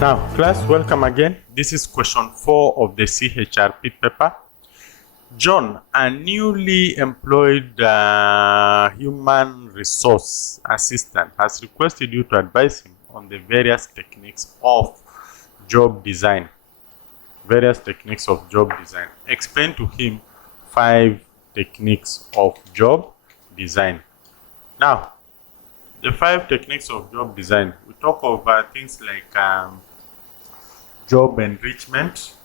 Now, class, welcome again. This is question 4 of the CHRP paper. John, a newly employed human resource assistant, has requested you to advise him on the various techniques of job design. Explain to him 5 techniques of job design. Now, the 5 techniques of job design, we talk about things like job enrichment.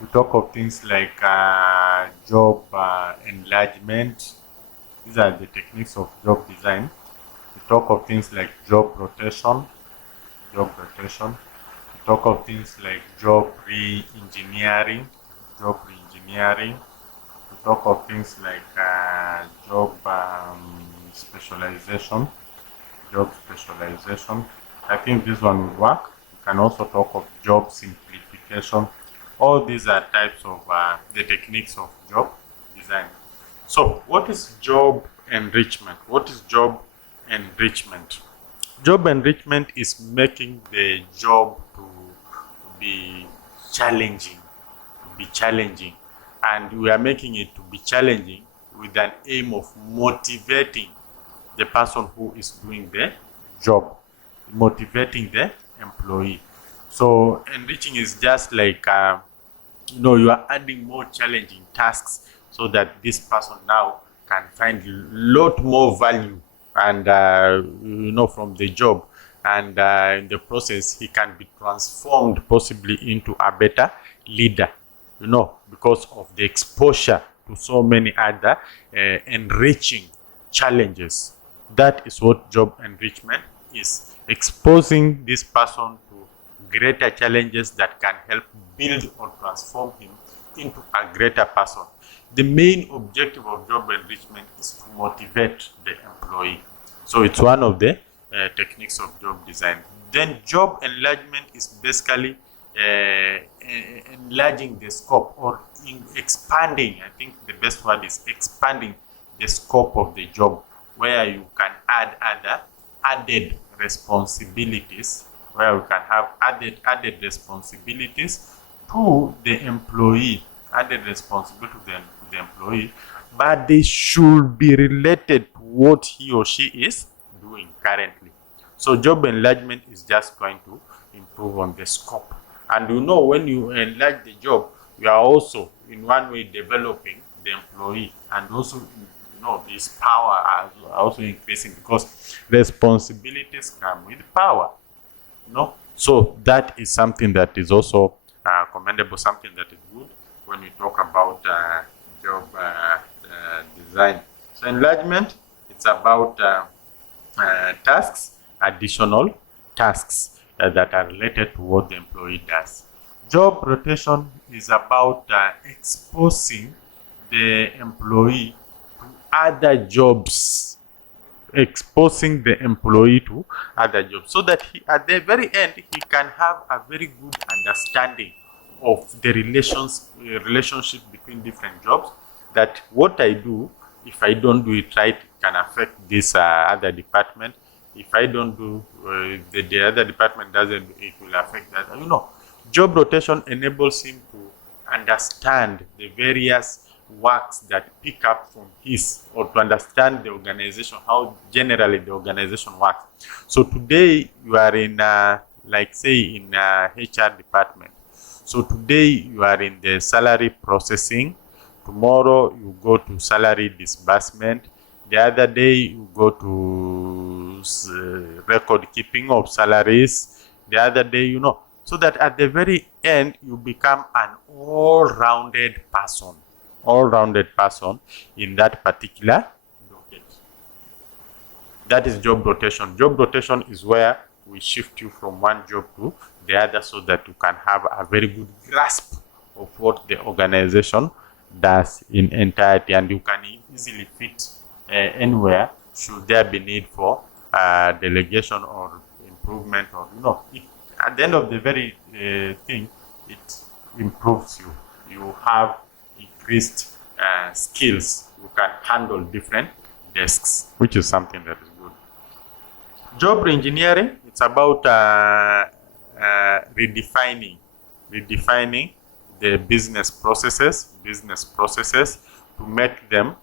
We talk of things like job enlargement. These are the techniques of job design. We talk of things like job rotation. We talk of things like job re-engineering. We talk of things like job specialization. I think this one will work. We can also talk of job simplification. All these are types of the techniques of job design. So, what is job enrichment? Job enrichment is making the job to be challenging, and we are making it to be challenging with an aim of motivating the person who is doing the job, motivating the employee. So enriching is just like you are adding more challenging tasks so that this person now can find a lot more value and from the job, and in the process he can be transformed possibly into a better leader, because of the exposure to so many other enriching challenges. That is what job enrichment is, exposing this person to greater challenges that can help build or transform him into a greater person. The main objective of job enrichment is to motivate the employee. So it's one of the techniques of job design. Then job enlargement is basically enlarging the scope, or expanding. I think the best word is expanding the scope of the job, where you can add other added responsibilities, to the employee, but they should be related to what he or she is doing currently. So job enlargement is just going to improve on the scope. And when you enlarge the job, you are also in one way developing the employee, and also his power are also increasing, because responsibilities come with power. So that is something that is also commendable, something that is good when we talk about job design. So enlargement, it's about tasks, additional tasks that are related to what the employee does. Job rotation is about exposing the employee to other jobs, so that at the very end he can have a very good understanding of the relationship between different jobs, that what I do, if I don't do it right, can affect this other department. If I don't do, if the other department doesn't, it will affect that. Job rotation enables him to understand the various works that pick up from his, or to understand the organization, how generally the organization works. So today you are in in HR department. So today you are in the salary processing. Tomorrow you go to salary disbursement. The other day you go to record keeping of salaries. The other day, so that at the very end you become an all-rounded person in that particular docket. That is job rotation. Job rotation is where we shift you from one job to the other, so that you can have a very good grasp of what the organization does in entirety, and you can easily fit anywhere should there be need for delegation or improvement, or at the end of the very thing, it improves you. You have increased skills. You can handle different desks, which is something that is good. Job reengineering, it's about redefining the business processes to make them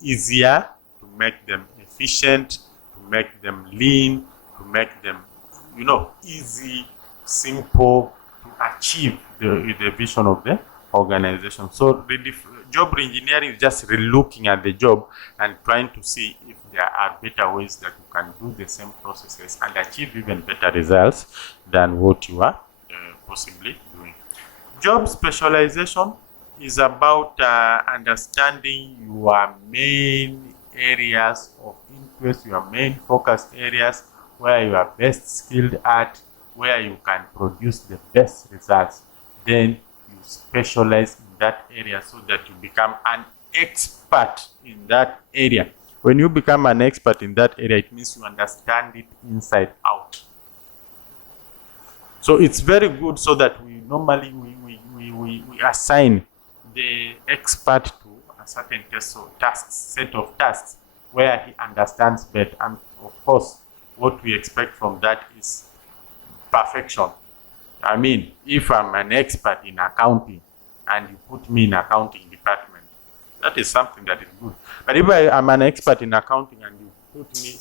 easier, to make them efficient, to make them lean, to make them, easy, simple, to achieve the vision of the organization. So job reengineering is just relooking at the job and trying to see if there are better ways that you can do the same processes and achieve even better results than what you are possibly doing. Job specialization is about understanding your main areas of interest, your main focused areas, where you are best skilled at, where you can produce the best results. Then you specialize in that area so that you become an expert in that area. When you become an expert in that area, it means you understand it inside out. So it's very good so that we normally we assign the expert to a certain set of tasks where he understands better. And of course, what we expect from that is perfection. I mean, if I'm an expert in accounting and you put me in accounting department, that is something that is good. But if I'm an expert in accounting and you put me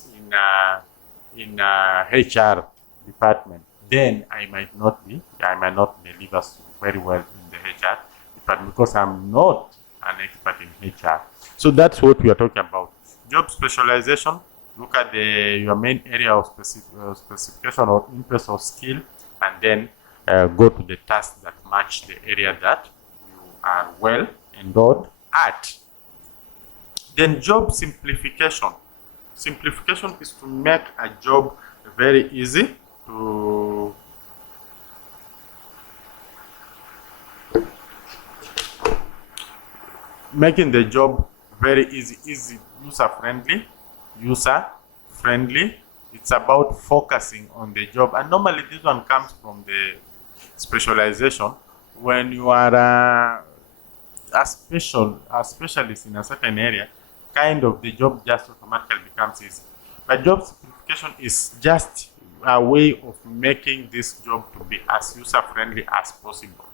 in HR department, then I might not deliver very well in the HR department because I'm not an expert in HR. So that's what we are talking about. Job specialization, look at your main area of specification or interest or skill, and then go to the tasks that match the area that you are well endowed at. Then job simplification. Simplification is to make a job very easy, to making the job very easy, user friendly. It's about focusing on the job, and normally this one comes from the specialization. When you are a specialist in a certain area, kind of the job just automatically becomes easy. But job simplification is just a way of making this job to be as user friendly as possible,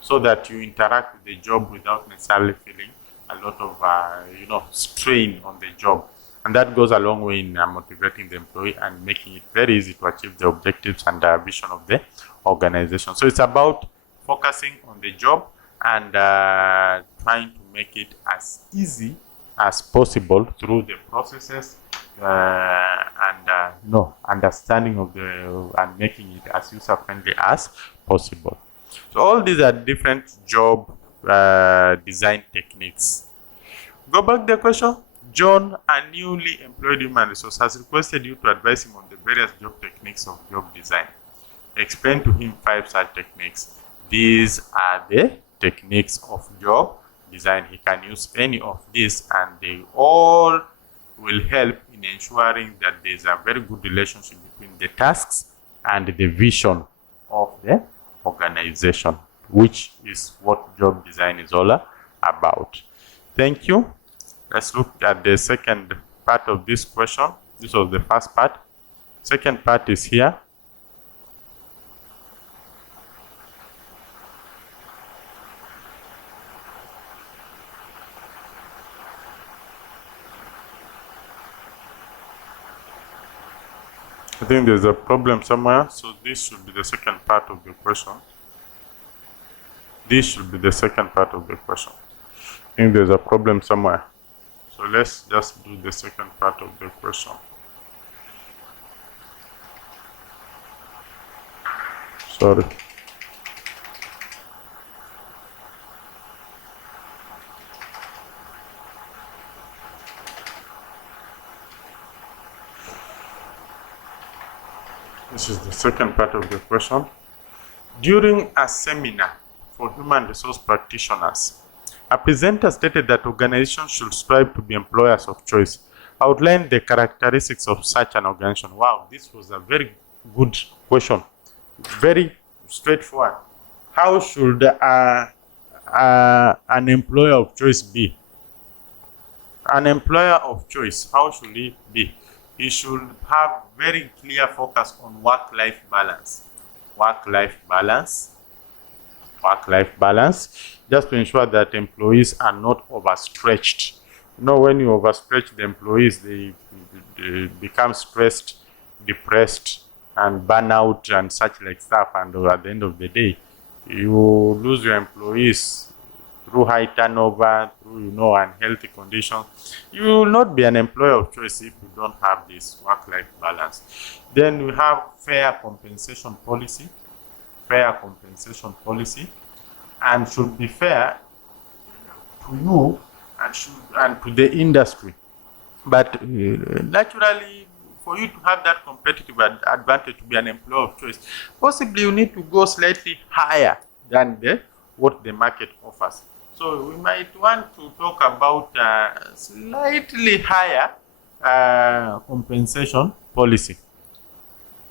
so that you interact with the job without necessarily feeling a lot of strain on the job. And that goes a long way in motivating the employee and making it very easy to achieve the objectives and the vision of the organization. So it's about focusing on the job and trying to make it as easy as possible through the processes and understanding of and making it as user friendly as possible. So all these are different job design techniques. Go back to the question. John, a newly employed human resource, has requested you to advise him on the various job techniques of job design. Explain to him 5 such techniques. These are the techniques of job design. He can use any of these, and they all will help in ensuring that there is a very good relationship between the tasks and the vision of the organization, which is what job design is all about. Thank you. Let's look at the second part of this question. This was the first part. Second part is here. I think there's a problem somewhere, so this should be the second part of the question. This should be the second part of the question. I think there's a problem somewhere. So let's just do the second part of the question. Sorry. This is the second part of the question. During a seminar for human resource practitioners, a presenter stated that organizations should strive to be employers of choice. Outline the characteristics of such an organization. Wow, this was a very good question. Very straightforward. How should an employer of choice be? An employer of choice, how should he be? He should have very clear focus on work-life balance. Work-life balance. Work-life balance, just to ensure that employees are not overstretched. When you overstretch the employees, they become stressed, depressed, and burnout and such like stuff. And at the end of the day, you lose your employees through high turnover, through unhealthy conditions. You will not be an employer of choice if you don't have this work-life balance. Then we have fair compensation policy. Fair compensation policy, and should be fair to you and to the industry. But naturally, for you to have that competitive advantage to be an employer of choice, possibly you need to go slightly higher than what the market offers. So we might want to talk about slightly higher compensation policy.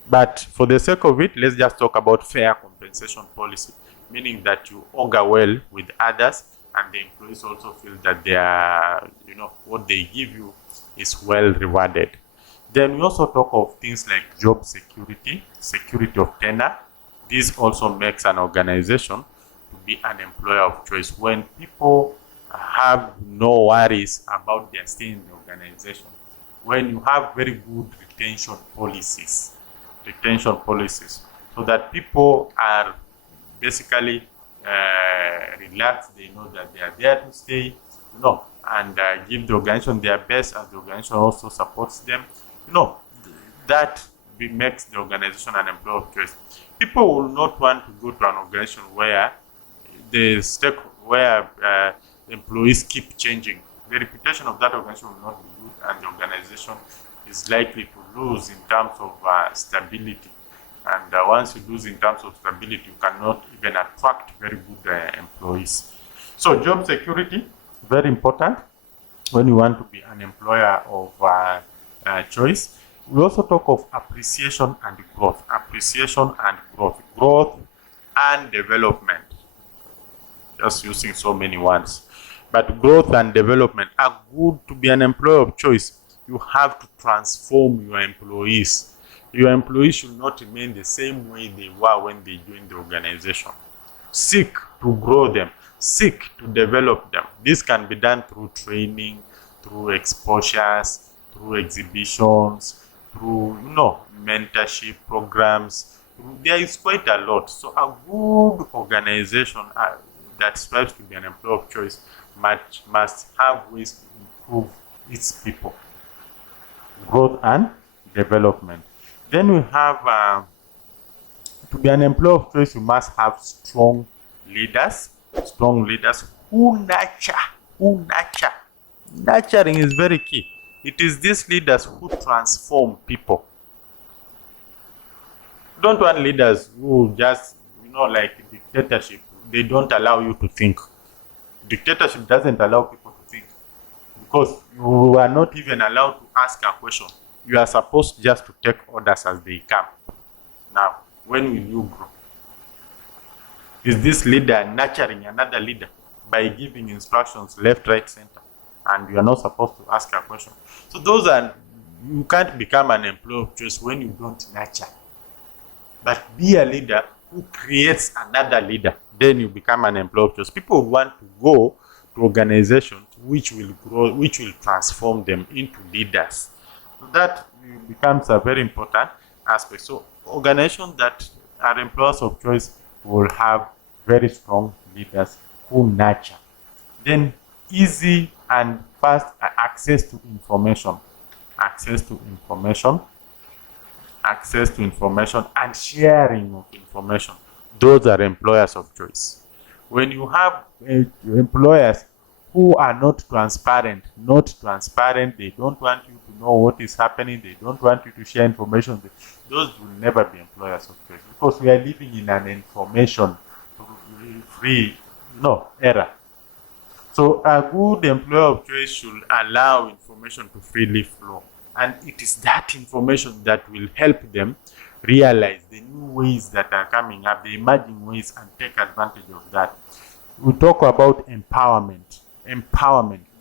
But for the sake of it, let's just talk about fair compensation policy, meaning that you augur well with others and the employees also feel that they are, what they give you is well rewarded. Then we also talk of things like job security, security of tenure. This also makes an organization to be an employer of choice when people have no worries about their stay in the organization. When you have very good retention policies, so that people are basically relaxed. They know that they are there to stay, and give the organization their best, and the organization also supports them. That makes the organization an employer of choice. People will not want to go to an organization where employees keep changing. The reputation of that organization will not be good, and the organization is likely to lose in terms of stability. And once you lose in terms of stability, you cannot even attract very good employees. So job security, very important when you want to be an employer of choice. We also talk of appreciation and growth. Appreciation and growth. Growth and development. Just using so many words. But growth and development are good. To be an employer of choice, you have to transform your employees. Your employees should not remain the same way they were when they joined the organization. Seek to grow them. Seek to develop them. This can be done through training, through exposures, through exhibitions, through mentorship programs. There is quite a lot. So a good organization that strives to be an employer of choice must have ways to improve its people. Growth and development. Then we have, to be an employer of choice, you must have strong leaders who nurture. Nurturing is very key. It is these leaders who transform people. You don't want leaders who just, like dictatorship, they don't allow you to think. Dictatorship doesn't allow people to think, because you are not even allowed to ask a question. You are supposed just to take orders as they come. Now, when will you grow? Is this leader nurturing another leader by giving instructions left, right, center? And you are not supposed to ask a question. So you can't become an employer of choice when you don't nurture. But be a leader who creates another leader. Then you become an employer of choice. People want to go to organizations which will grow, which will transform them into leaders. So that becomes a very important aspect. So organizations that are employers of choice will have very strong leaders who nurture. Then easy and fast access to information. Access to information and sharing of information. Those are employers of choice. When you have employers who are not transparent, they don't want you to know what is happening, they don't want you to share information, those will never be employers of choice, because we are living in an information free era. So a good employer of choice should allow information to freely flow, and it is that information that will help them realize the new ways that are coming up, the emerging ways, and take advantage of that. We talk about empowerment,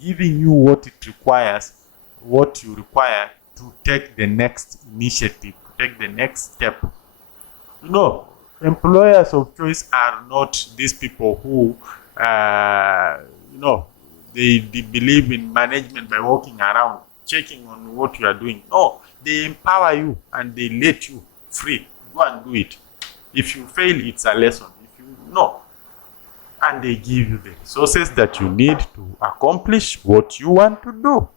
giving you what you require to take the next initiative, to take the next step. You know, employers of choice are not these people who, they believe in management by walking around, checking on what you are doing. No, they empower you and they let you free. Go and do it. If you fail, it's a lesson. If you know, and they give you the resources that you need to accomplish what you want to do.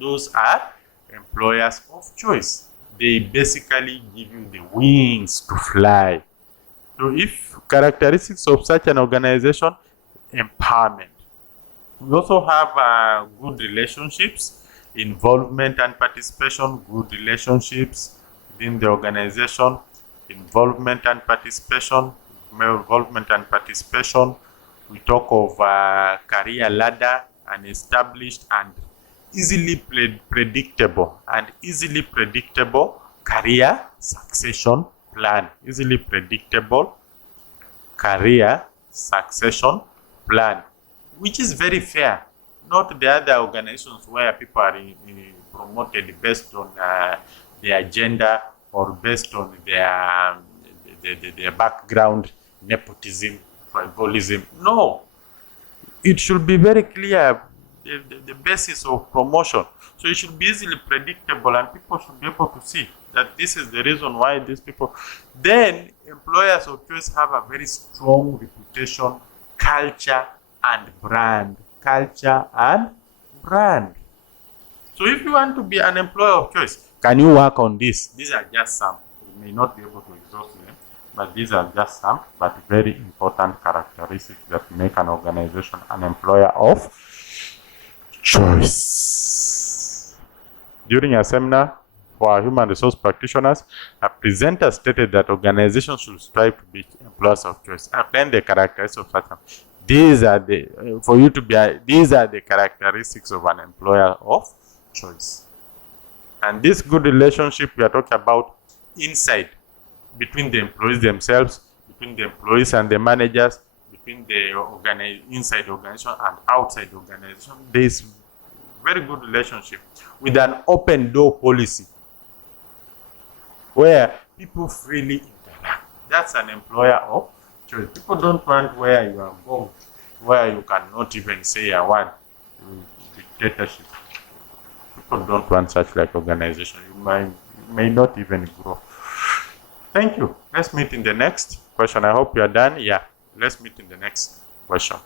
Those are employers of choice. They basically give you the wings to fly. So if characteristics of such an organization, empowerment. We also have good relationships, involvement and participation, good relationships within the organization, involvement and participation. We talk of career ladder, an established and easily predictable career succession plan. Easily predictable career succession plan, which is very fair. Not the other organizations where people are promoted based on their agenda or based on their background, nepotism, tribalism. No, it should be very clear the basis of promotion. So it should be easily predictable and people should be able to see that this is the reason why these people. Then employers of choice have a very strong reputation, culture and brand. So if you want to be an employer of choice, can you work on this? These are just some. We may not be able to exhaust them, but these are just some, but very important characteristics that make an organization an employer of choice. During a seminar for our human resource practitioners, a presenter stated that organizations should strive to be employers of choice. Applying the characteristics of such. These are the characteristics of an employer of choice. And this good relationship we are talking about inside, between the employees themselves, between the employees and the managers, between the inside the organization and outside the organization. There is very good relationship with an open door policy where people freely interact. That's an employer of choice. People don't want where you are going, where you cannot even say a word. Dictatorship. People don't want such like organization. You may not even grow. Thank you. Let's meet in the next question. I hope you are done. Yeah, let's meet in the next question.